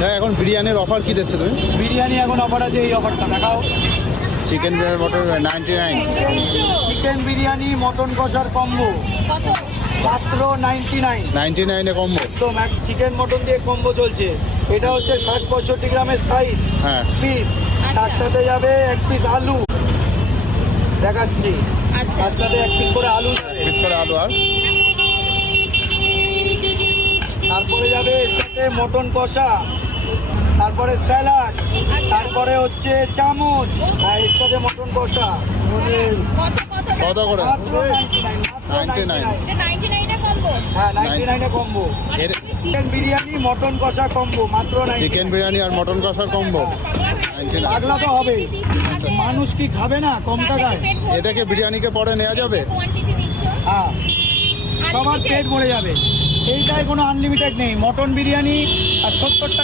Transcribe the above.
হ্যাঁ, এখন বিরিয়ানির অফার কি দিচ্ছ তুমি? বিরিয়ানি এখন অফার আছে, এই অফারটা দেখাও। Chicken biryani mutton 99। Chicken biryani mutton কষার কম্বো কত? মাত্র 99। 99 কম্বো। একদম চিকেন মটন দিয়ে কম্বো চলছে। এটা হচ্ছে 60-65 গ্রামের সাইজ হ্যাঁ। পিস। তার সাথে যাবে 1 পিস আলু, দেখাচ্ছি। আচ্ছা তার সাথে 1 পিস করে আলু যাবে। পিস করে আলু। আর তারপরে যাবে এর সাথে মটন কষা, তারপরে স্যালাড, তারপরে হচ্ছে চামচ, আর এর সাথে মটন কষা। কত কত কত করে? মাত্র 99, মাত্র 99 এটা 99 এ কম্বো। হ্যাঁ, 99 এ কম্বো। এর চিকেন বিরিয়ানি মটন কষা কম্বো মাত্র 99। চিকেন বিরিয়ানি আর মটন কষার কম্বো 99। পাগলা তো হবে, মানুষ কি খাবে না কম টাকায়? এটা কি বিরিয়ানিকে পরে নেওয়া যাবে? কোয়ান্টিটি দিচ্ছ? হ্যাঁ, সবার পেট ভরে যাবে। এইটাই কোনো আনলিমিটেড নেই। মটন বিরিয়ানি আর 70 টাকা।